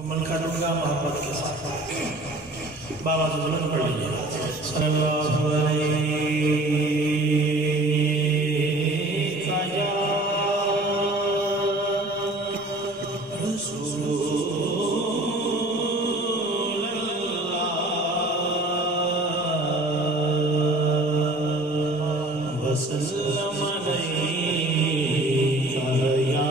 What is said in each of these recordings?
عمل کروں گا محبت کے ساتھ بابا تو بلند پڑھ لیجیے صلی اللہ علیہ یا رسول اللہ وسلم علیہ یا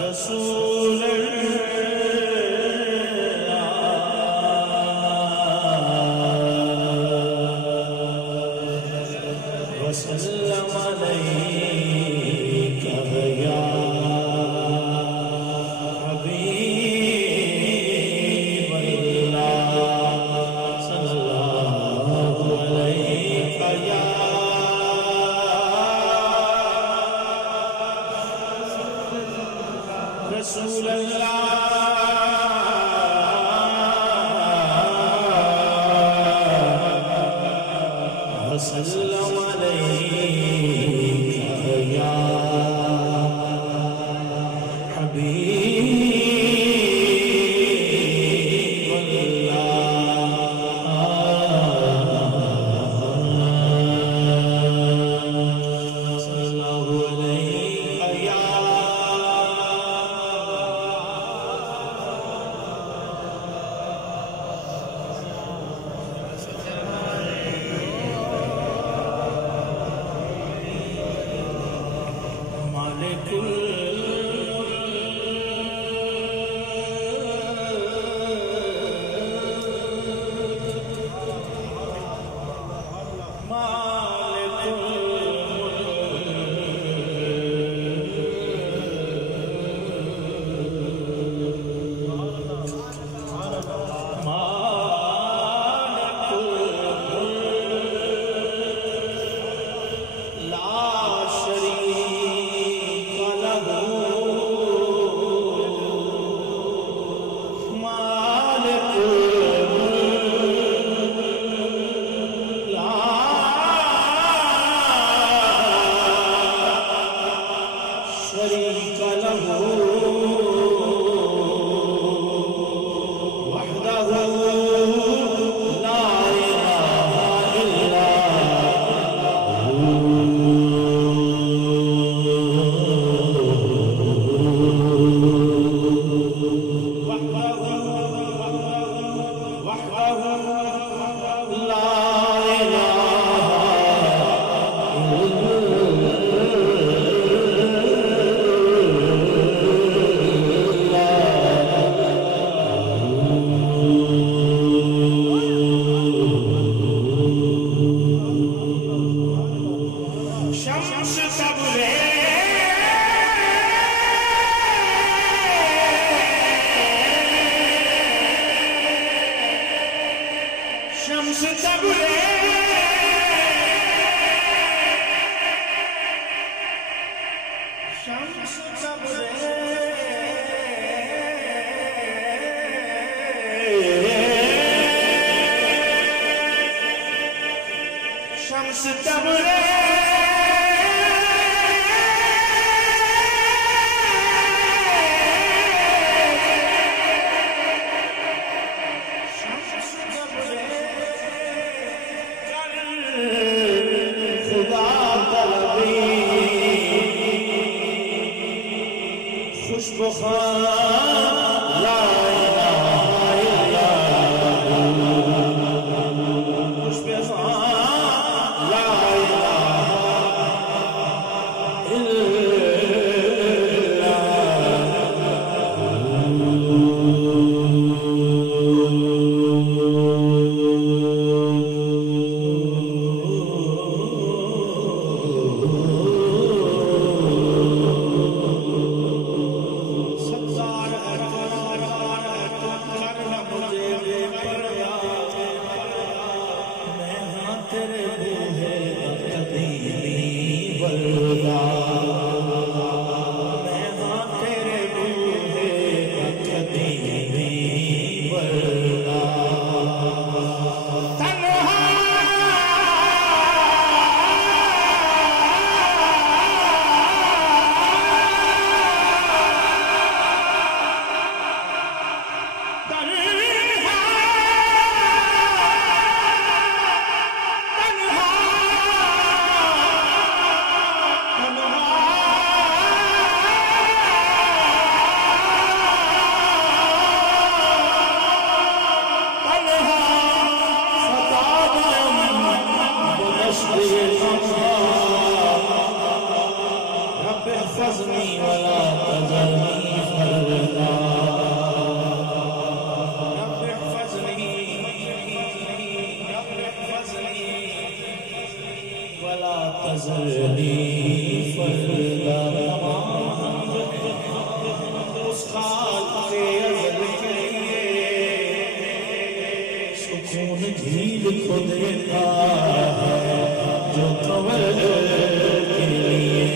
رسول اللہ وسلم علیہ یا حبیب اللہ صلی اللہ علیہ یا ڈھیل کو دیتا ہے جو کنول کے لیے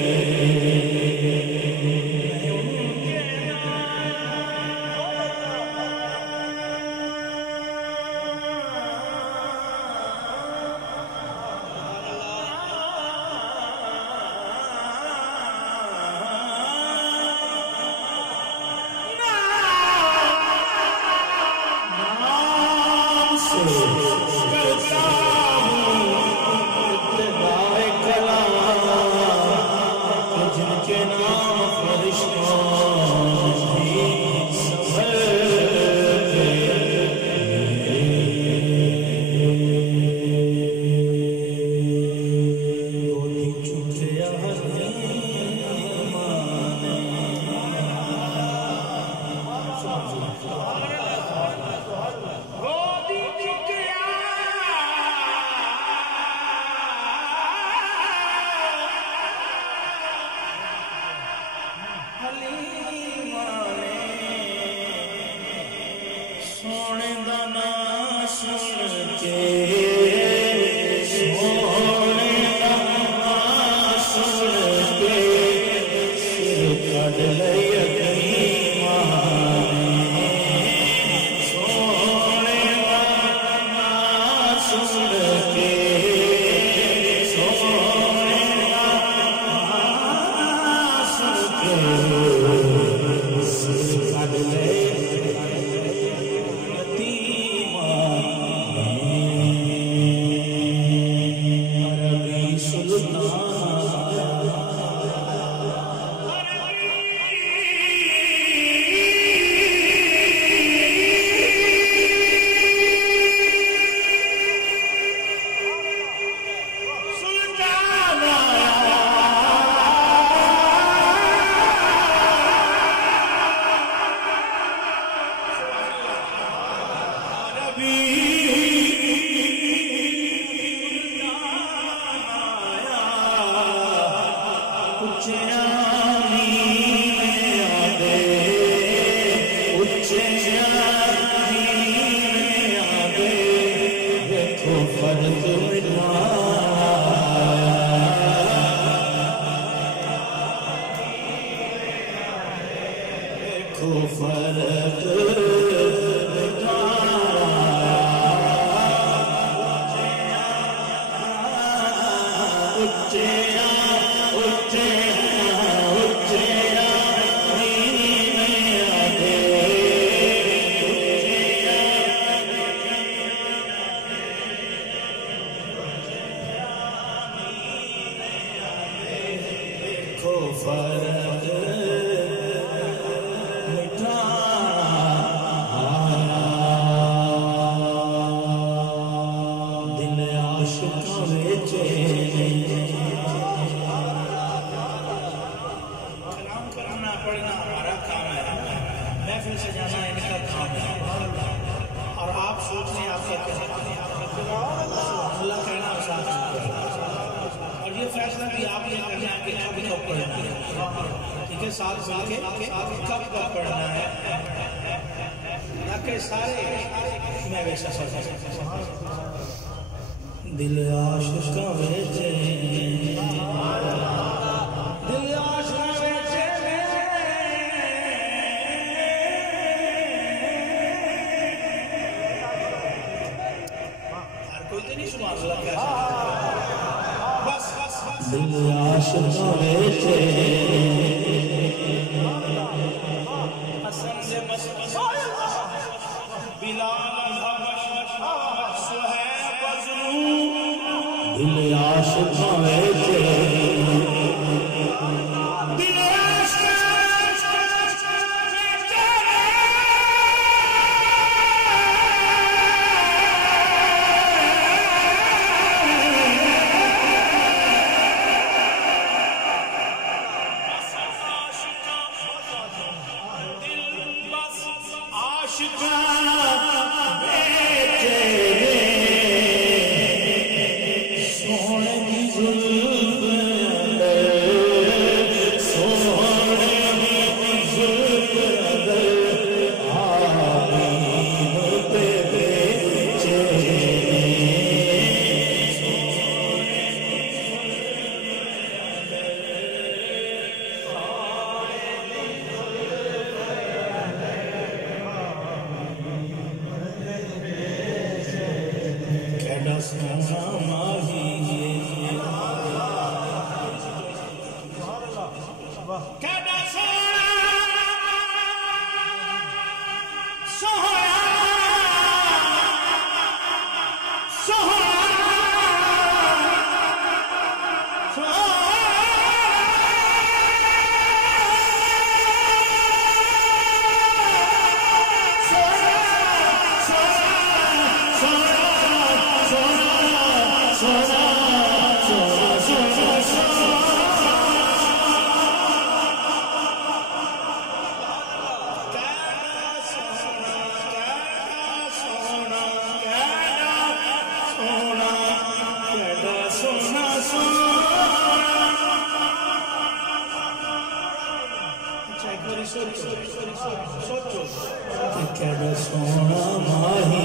کیڑا سونا ماہی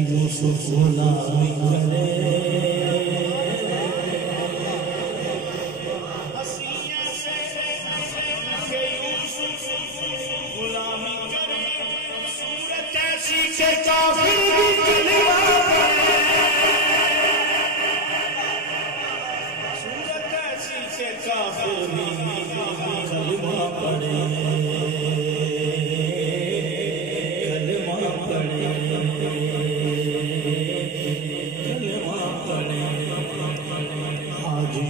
یوسف غلامی کرے صورت ایسی کہ کافر بھی کلمہ پڑھے صورت ایسی کہ کافر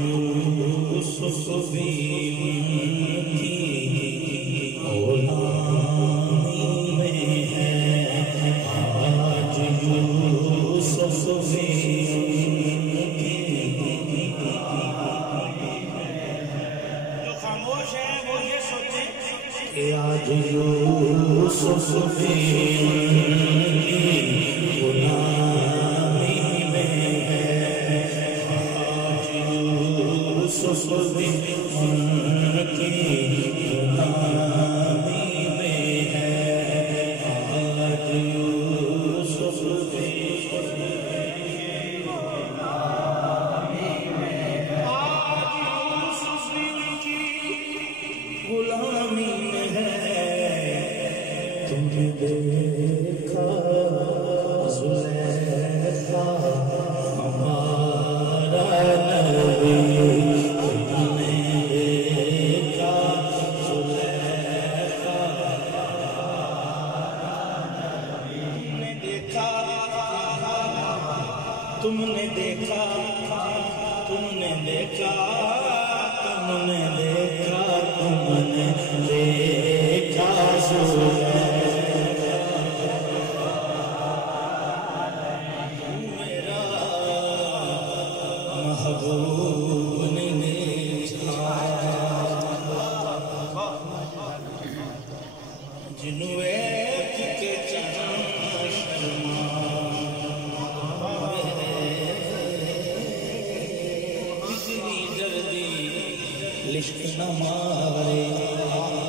بھی کلمہ پڑھے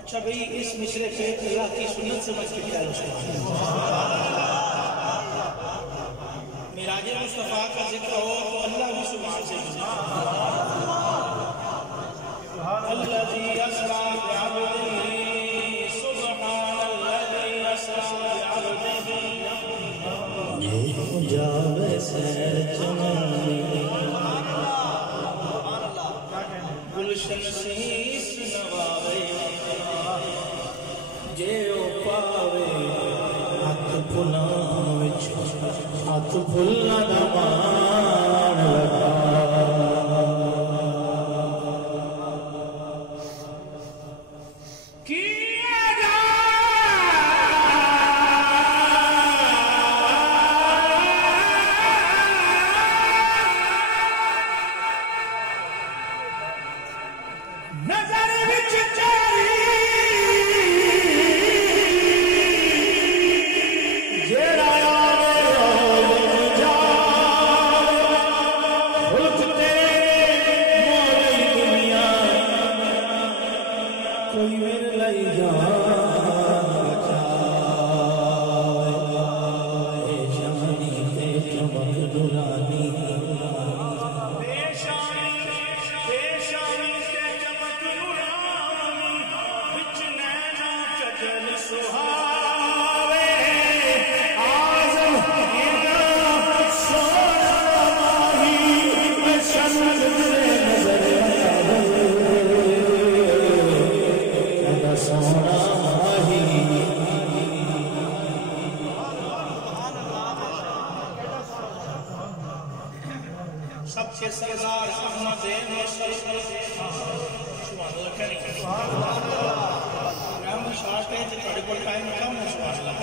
اچھا بھئی اس مشرے پہ اللہ کی سنت سمجھ کے کیا معراج مصطفیٰ کا ذکر ہو تو اللہ بھی سبحان سے الذی اسرا بعبدہ سبحان الذی اسرا بعبدہ یہ جاوے سیر چمن گلشن سیس نواوے جیو پاوے ہاتھ پھلاں وچ ہاتھ پھلاں دا مان لگا واقعے جو تھوڑے کو ٹائم کم ہے سبحان اللہ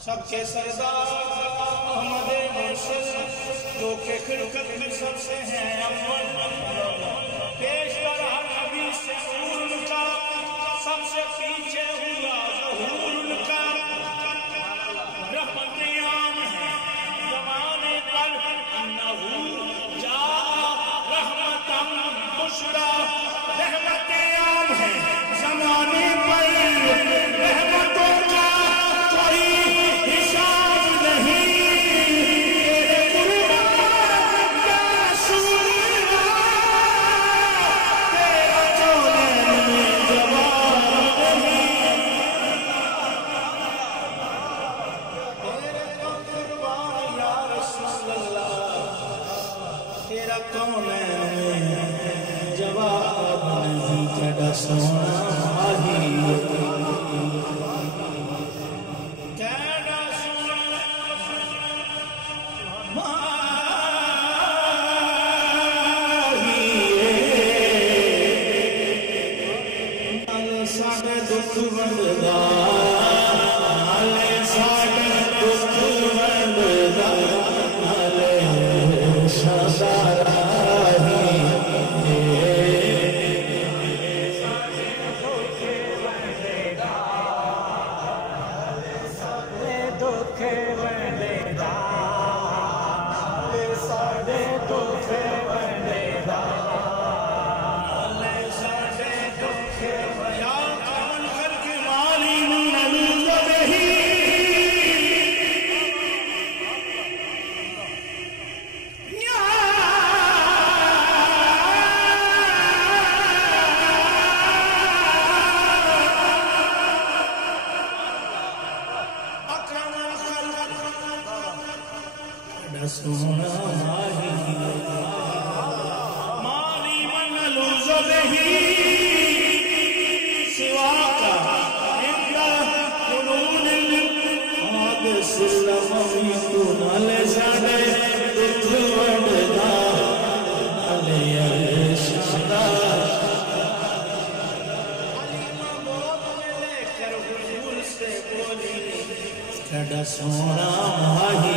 سب کے سردار محمد مرشد جو کہ خلقت میں سب سے ہیں اول پیش کر ہر نبی سے نور ان کا سب سے پیچھے ہوا ظہور ان کا رحمت عام ہے زمانے پر انہو جا رحمتاً بشرا رحمت عام ہے زمانے پر رحمتوں کا کوئی حساب نہیں تیرے قربان یا رسول اللہ تیرا کونین میں جواب نہیں تیرے قربان یا رسول اللہ تیرا کونین میں جواب نہیں کیڑا سونا ماہی کیڑا سونا ماہی نالے ساڑے دکھ بندگا نالے ساڑے دکھ بندگا نالے شادارہ سونا ماہی مالی من لوز بہی سوا کا اندہ قلون آگ سلم تو نالے ساڑے دکھ وڈدا نالے ارشدہ حلیمہ بہت میں لے کر حضور سے بولی کڑا سونا ماہی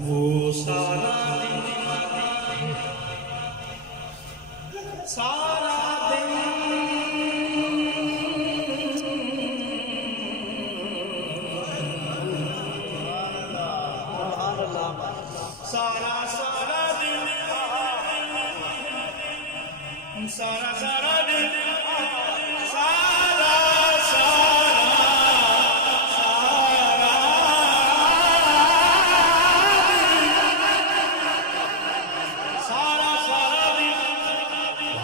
وہ سارا دن سارا دن سارا دن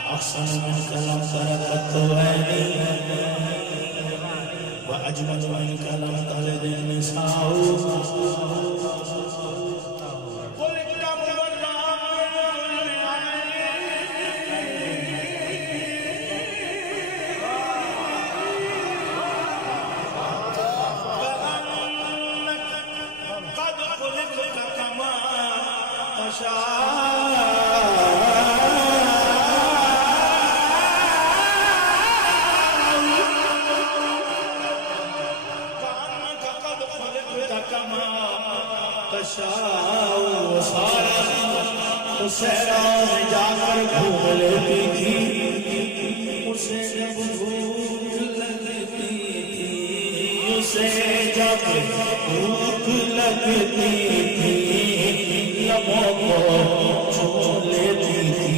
أحسن من كلام سرقت عيني وأجمل من كلام تلد النساء قد خلقت كما تشاء سیرا میں جا کر گھوم لیتی تھی اسے جب بھوک لگتی تھی اسے جب بھوک لگتی تھی لبوں کو چھو لیتی تھی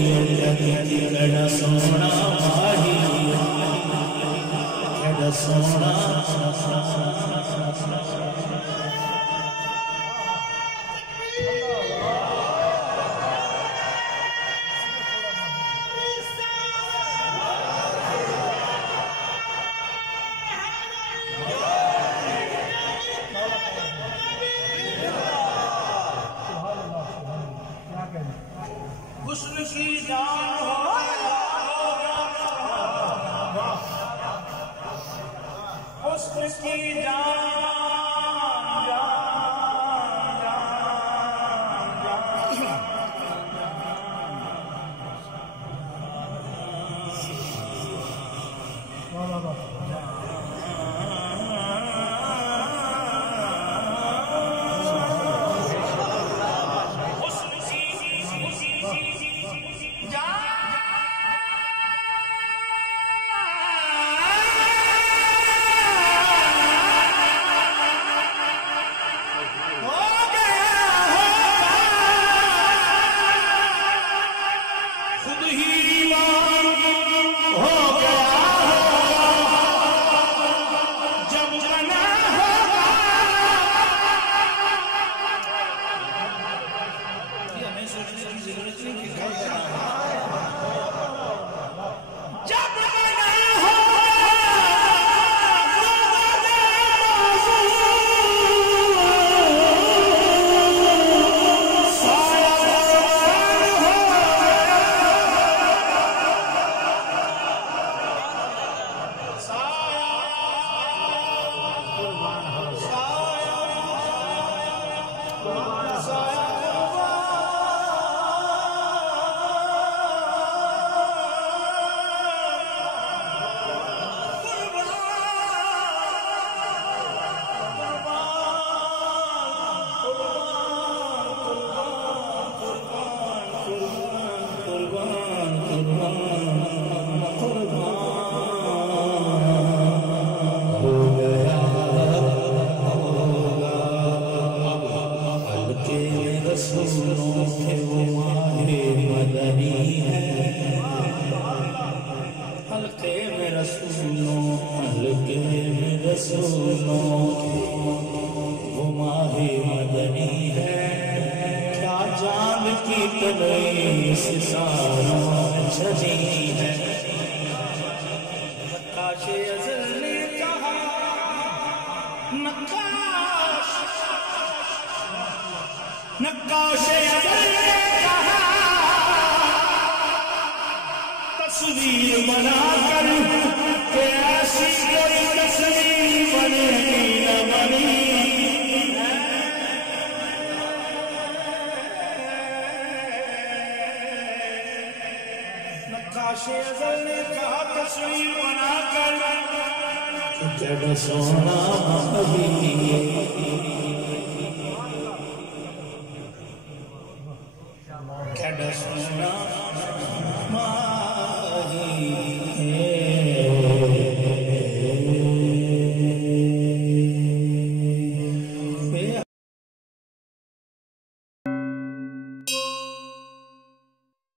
کڑا سونا ماہی کڑا سونا حسن کی جان ہو کی جان تصویر بنا کر کہ ایسی کوئی تصویر بنے گی نہ بنی نقاش ازل نے کہا تصویر بنا کر جب سونا ابھی